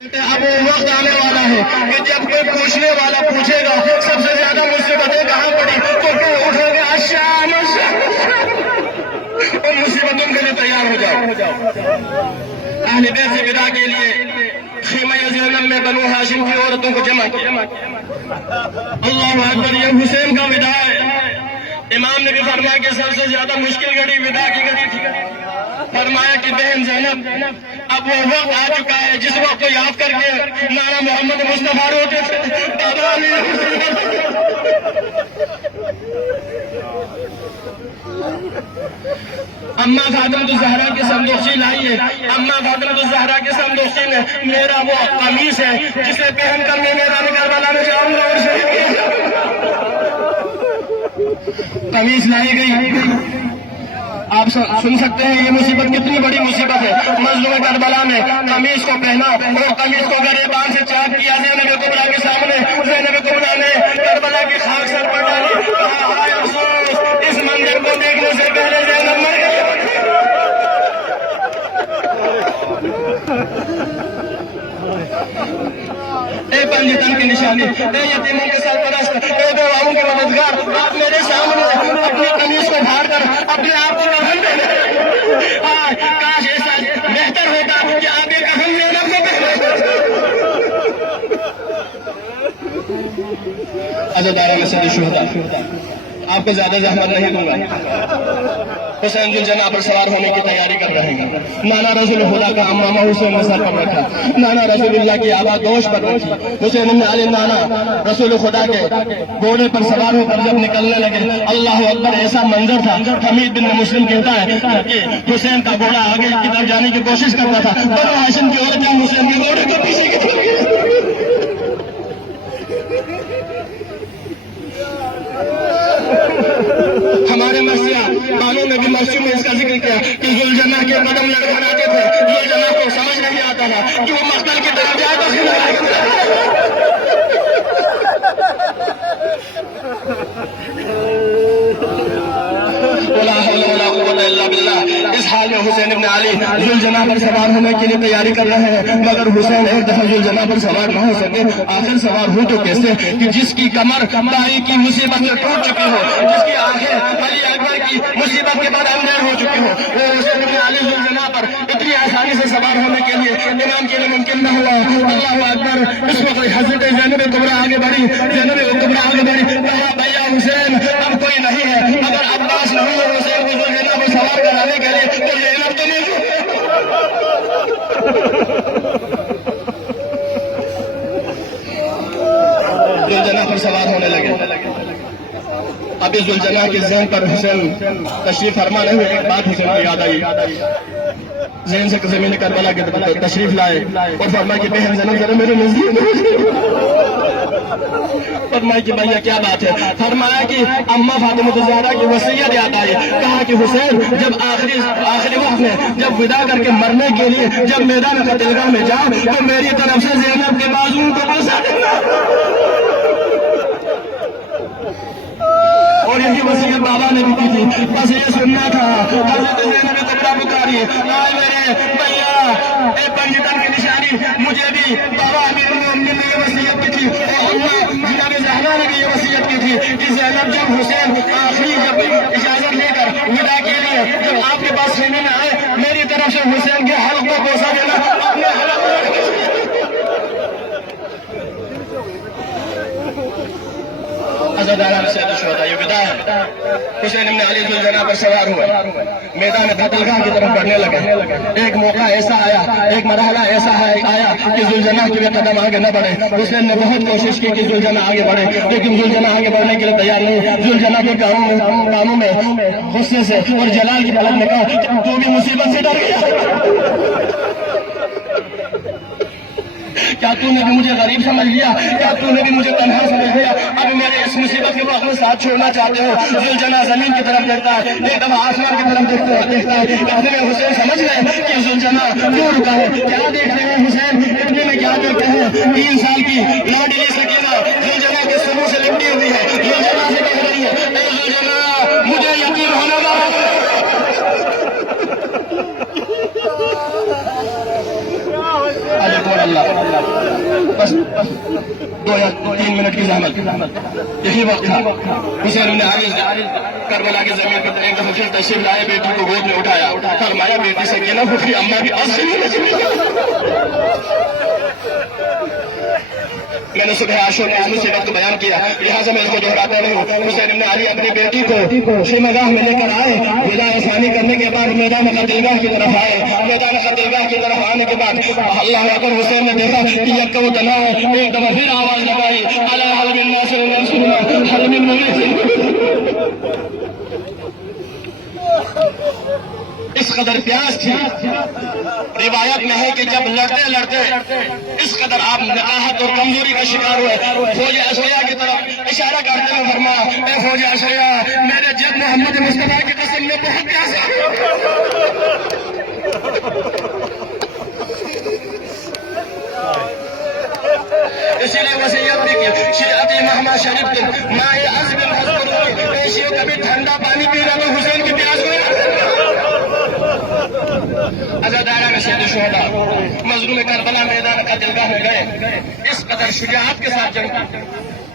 اب وہ وقت آنے والا ہے کہ جب کوئی پوچھنے والا پوچھے گا سب سے زیادہ مصیبتیں کہاں پڑی تو کیا اٹھو گے الشام اور مصیبتوں کے لیے تیار ہو جاؤ۔ اہل بیت سے ودا کے لیے خیمہ زینب میں بنو ہاشم کی عورتوں کو جمع کیا۔ اللہ اکبر، یہ حسین کا ودا ہے۔ امام نے بھی فرمایا کہ سب سے زیادہ مشکل گھڑی ودا کی گھڑی تھی۔ فرمایا کہ بہن زینب اب وہ وقت آ چکا ہے جس وقت کو یاد کر کے نانا محمد مصطفیٰ روتے تھے۔ اما فاطمہ الزہرا کی صندوقچی لائی ہے۔ اما فاطمہ الزہرا کی صندوقچی میں میرا وہ قمیص ہے جسے پہن کر میں میدان کربلا میں جاؤں گا اور شہید قمیص لائی گئی۔ آپ سن سکتے ہیں یہ مصیبت کتنی بڑی مصیبت ہے۔ مظلوم کربلا میں قمیص کو پہنا اور قمیص کو گریبان سے چاک کیا۔ زینب کبریٰ کے سامنے زینب کبریٰ نے کربلا کی خاک سر پر ڈالی۔ کہا ہائے افسوس، اس منظر کو دیکھنے سے پہلے زینب مر گئی۔ اے پنجتن کی نشانی، اے یتیموں کے سرپرست، اے بیواؤں کے مددگار، آپ میرے سامنے اپنی قمیص کو پھاڑ کر اپنے آپ کو کفن دے دیں۔ کاش ایسا بہتر ہوتا کہ آپ یہ کفن زینب کو پہنے۔ عزادارہ مسجد الشہداء، آپ کو زیادہ زحمت نہیں دوں گا۔ حسین ذوالجناح پر سوار ہونے کی تیاری کر رہے ہیں۔ نانا رسول خدا کا امامہ حسین نے سر پر رکھا۔ نانا رسول اللہ کی آواز دوش پر رکھی۔ حسین بن علی نانا رسول خدا کے گھوڑے پر سوار ہو کر جب نکلنے لگے، اللہ اکبر، ایسا منظر تھا۔ حمید بن مسلم کہتا ہے کہ حسین کا گھوڑا آگے کی طرف جانے کی کوشش کرتا تھا، بنو ہاشم کی عورتیں حسین کے گھوڑے کے پیچھے کی طرف۔ ہمارے مرثیہ بانوں نے بھی مرثیوں میں اس کا ذکر کیا کہ ذوالجناح کے قدم لڑکھڑاتے تھے۔ ذوالجناح کو سمجھ نہیں آتا تھا کہ وہ مقتل کی طرف جائے تو اس حال میں حسین ابن علی ذوالجناح پر سوار ہونے کے لیے تیاری کر رہے ہیں، مگر حسین ایک دفعہ ذوالجناح پر سوار نہ ہو سکے۔ آخر سوار ہو تو کیسے کہ جس کی کمر دائی کی مصیبت سے ٹوٹ چکی ہو، جس کی آنکھیں علی اکبر کی مصیبت کے بعد اندھیر ہو چکی ہو، وہ حسین ابن علی ذوالجناح پر اتنی آسانی سے سوار ہونے کے لیے امام کے لیے ممکن نہ ہوا۔ اللہ اکبر، اس وقت حضرت زینب کبریٰ آگے بڑھی۔ زینب کبریٰ آگے بڑھی، کہا بھیا حسین اب کوئی نہیں ہے، اگر عباس نہیں ہے حسین کو ذوالجناح پر سوار کرانے کے لیے تو زینب تو نہیں۔ ذوالجناح پر سوار ہونے لگے۔ ابھی ذوالجناح کے ذہن پر حسین تشریف فرما رہے ہوئے ایک بات حسین کو یاد آئی۔ ذہن سے زمین کربلا کی تشریف لائے اور فرمایا کہ بہن زینب ذرا میرے نزدیک۔ فرمایا کہ بھیا کیا بات ہے؟ فرمایا کہ اما فاطمہ الزہرا کی وصیت یاد آئی۔ کہا کہ حسین جب آخری وقت میں جب ودا کر کے مرنے کے لیے جب میدان قتلگاہ میں جاؤ تو میری طرف سے زینب کے بازو کو بسا دینا۔ اور یہی وصیت بابا نے بھی کی تھی، بس یہ سننا تھا۔ حضرت زینب کبریٰ پکاری، آئے میرے بھیا، اے پنجتن کی نشانی، مجھے بھی بابا امیر المومنین نے یہ وصیت کی تھی اور اللہ جناب زہرا نے بھی یہ وصیت کی تھی کہ زینب جب حسین آخری جب اجازت لے کر ودا کے لیے جب آپ کے پاس خیمے میں آئے، میری طرف سے حسین کے حلق کو بوسہ دینا، اپنے حلق عزادارہ مسجد الشہداء، یہ ودا ہے۔ حسین بن علی ذوالجناح پر سوار ہوئے، میدان قتلگاہ کی طرف بڑھنے لگے۔ ایک موقع ایسا آیا، ایک مرحلہ ایسا آیا کہ ذوالجناح کے لیے قدم آگے نہ بڑھے۔ حسین نے بہت کوشش کی کہ ذوالجناح آگے بڑھے، لیکن ذوالجناح آگے بڑھنے کے لیے تیار نہیں۔ ذوالجناح کے کاموں میں غصے سے اور جلال کی طلب نے کہا تو بھی مصیبت سے ڈر گیا؟ کیا تو نے بھی مجھے غریب سمجھ لیا؟ کیا تو نے بھی مجھے تنہا سمجھ لیا؟ اب میرے اس مصیبت کے وقت میں ساتھ چھوڑنا چاہتے ہو؟ ذوالجناح زمین کی طرف دیکھتا ہے، ایک دفعہ آسمان کی طرف دیکھتا ہے۔ اتنے میں حسین سمجھ گئے کہ ذوالجناح کیوں رکا ہے۔ کیا دیکھ رہے ہیں حسین؟ اتنے میں کیا دیکھتے ہیں 3 سال کی لاڈلی سکینہ ذوالجناح کے سروں سے لپٹی ہوئی ہے۔ ذوالجناح سے کہہ رہی ہے، اے ذوالجناح مجھے یقین ہونے والا اللہ بس 2 یا 3 منٹ کی زحمت، یہی وقت تھا حسین بن علی کربلا کی زمین پر ایک دفعہ پھر تشریف لائے، بیٹی کو گود میں اٹھایا، فرمایا بیٹی سے یہ نہ خوشی اماں بھی میں نے صبح عاشور میں سے وقت بیان کیا، لہٰذا میں اس کو دہراتا نہیں ہوں۔ حسین بن علی اپنی بیٹی کو شیمگاہ میں لے کر آئے، ودا رسانی کرنے کے بعد میدان قتلگاہ کی طرف آئے، میدان قتلگاہ کی طرف آنے کے بعد اللہ اکبر، حسین نے دیکھا کہ یک کو تنا ہے، ایک دفعہ پھر آواز لگائی، الا حل من ناصر ينصرنا حل من مغیث۔ اس قدر پیاس تھی، روایت میں ہے کہ جب لڑتے لڑتے اس قدر آپ نقاہت اور کمزوری کا شکار ہوئے، فوج اشعیا کی طرف اشارہ کرتے ہوئے فرمایا، اے فوج اشعیا، میرے جد محمد مصطفیٰ کی قسم میں بہت پیاس ہے۔ اسی لیے وصیت بھی کی، شیعتی مہما شریف تم مائے عزب حضر، اے شیعہ کبھی ٹھنڈا پانی پینا تو حسین کی پیاس کو عزادارہ میں سید شہداء مظلوم کربلا میدان قتلگاہ میں گئے، اس قدر شجاعت کے ساتھ جنگ،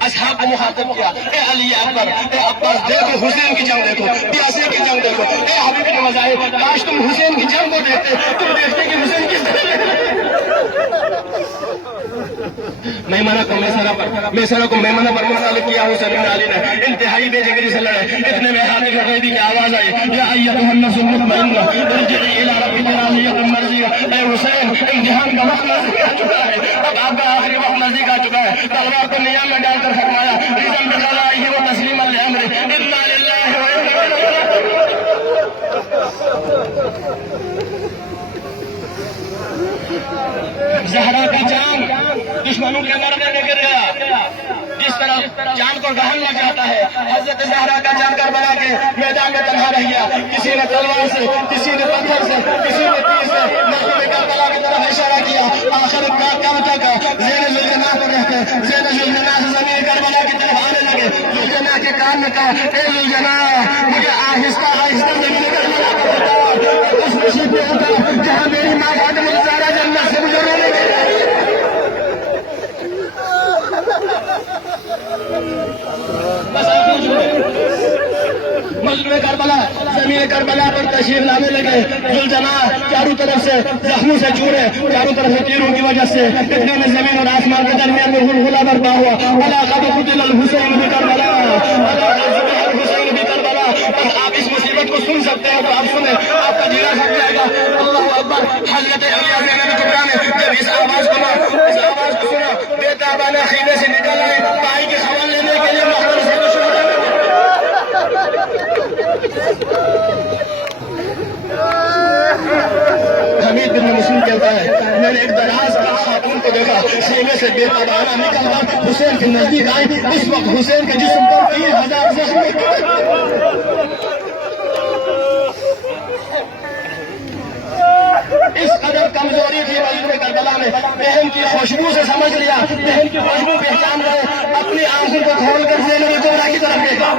اصحاب کو مخاطب کیا، اے علی اکبر، اے عباس، دیکھو حسین کی جنگ، دیکھو پیاسے کی جنگ، دیکھو اے حبیب کے مظاہر، کاش تم حسین کی جنگ کو دیکھتے، تم دیکھتے کہ حسین کس طرح میمنہ کو میمنہ پر منسلک کیا حسین بن علی نے، انتہائی بے جگری سے لڑے، اتنے میں حاطب غیبی کی آواز آئی، یا ایتھا النفس المطمئنہ ارجعی الی ربک راضیۃ مرضیہ، اے حسین امتحان کا وقت نزدیک آ چکا ہے، اب آپ کا آخری وقت نزدیک آ چکا ہے، تلوار کو نیام میں ڈال کر فرمایا، رضا بقضائہ و تسلیما لامرہ، انا للہ و انا الیہ زہرا کا چاند دشمنوں کے مرنے میں گر گیا، جس طرح چاند کو گہن لگ جاتا ہے، حضرت زہرا کا چاند کربلا کے میدان میں تنہا رہ گیا، کسی نے تلوار سے، کسی نے پتھر سے، کسی نے تیر سے مظلوم کربلا کی طرف اشارہ کیا، آخر کب تک زین ذوالجناح کو رہتے، زین ذوالجناح سے زمین کربلا کی طرف آنے لگے، ذوالجناح کے کان میں کہا، اے ذوالجناح، مجھے آہستہ آہستہ زمین کربلا کو بتا، اس مشرق میں ہوتا جہاں میری ماں فاطمہ الزہرا جنت سے مجھے رونے گئی۔ مظلوم کربلا زمین کربلا پر تشریف لانے لگے، ذوالجناح چاروں طرف سے زخموں سے چورے، چاروں طرف سے تیروں کی وجہ سے، اتنے میں زمین اور آسمان کے درمیان میں غلغلہ برپا ہوا، الا قد قتل الحسین بکربلا، الا قد ذبح الحسین بکربلا۔ آپ اس مصیبت کو سن سکتے ہیں تو آپ سنیں، آپ کا جینا تھک جائے گا۔ اللہ اکبر، حضرت علی زینب کبریٰ نے جب اس آواز کو سنا، بے تابانہ خیمے سے نکل آئے، بھائی کے خبر لینے کے لیے محضر سے حمید بن مسلم کہتا ہے، میں نے ایک دراز کا خاتون کو دیکھا، خیمے سے بے تابانہ نکل کر حسین کے نزدیک آئی، اس وقت حسین کے جسم پر 3000 زخم، اس قدر کمزوری تھی مظلوم کربلا میں، بہن کی خوشبو سے سمجھ لیا، بہن کی خوشبو پہچان گئے، اپنی آنکھوں کو کھول کر زینب کبریٰ کی طرف دیکھا،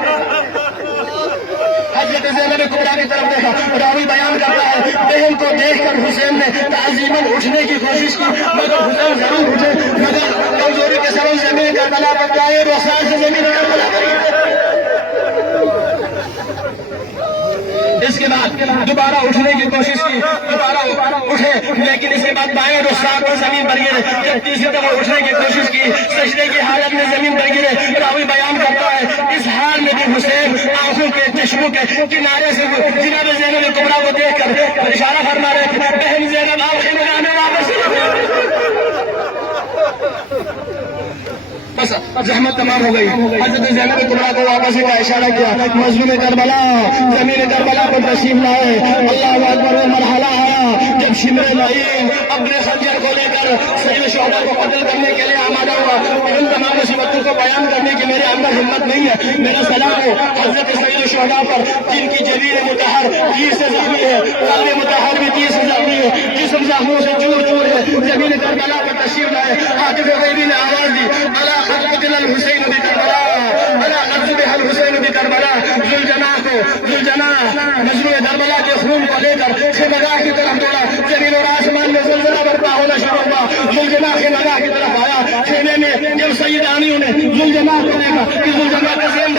حضرت زینب کبریٰ کی طرف دیکھا، راوی بیان کرتا ہے، بہن کو دیکھ کر حسین نے تعظیماً اٹھنے کی کوشش کی، مگر حسین ضرور اٹھے، مگر کمزوری کے سبب زمین کربلا پر جائے، رخسار سے زمین کربلا پر اس کے بعد دوبارہ اٹھنے کی کوشش کی، دوبارہ اٹھے، لیکن اس کے بعد بائیں رخسار پر زمین پر گرے، جب تیسری دفعہ اٹھنے کی کوشش کی، سجدے کی حالت میں زمین پر گرے، راوی بیان کرتا ہے، اس حال میں بھی حسین آنکھوں کے چشموں کے کنارے سے جناب زینب کبریٰ کو دیکھ کر اشارہ فرما رہے تھے، بہن زینب آخری نگاہ میں واپس بس زحمت تمام ہو گئی، حضرت زینب کبریٰ کو واپس کا اشارہ کیا، مظلوم کربلا زمین کربلا پر تشریف لائے، اللہ اکبر، وہ مرحلہ آیا جب شمر لعین اپنے خنجر کو لے کر سید شہداء کو قتل کرنے کے لیے آمادہ ہوا، ان تمام مصیبتوں کو بیان کرنے کی میرے اندر ہمت نہیں ہے، میرا سلام ہو حضرت سید شہداء پر جن کی جبین مطہر تیر سے زخمی ہے، قلب مطہر بھی تیر سے زخمی ہے، جسم زخموں سے چور چور ہے، زمین کربلا پر تشریف لائے، حاطب غیبی نے آواز دی، الا قد قتل الحسین بکربلا، الا قد ذبح الحسین بکربلا، ذوالجناح مظلوم کربلا کے خون کو لے کر خیمگاہ کی طرف دوڑا، زمین اور آسمان میں زلزلہ برپا ہونا شروع ہوا، ذوالجناح جگہ کی طرف آیا. خیمے میں جب سیدہ آمینہ نے ذوالجناح کو دیکھا کہ ذوالجناح کا ذہن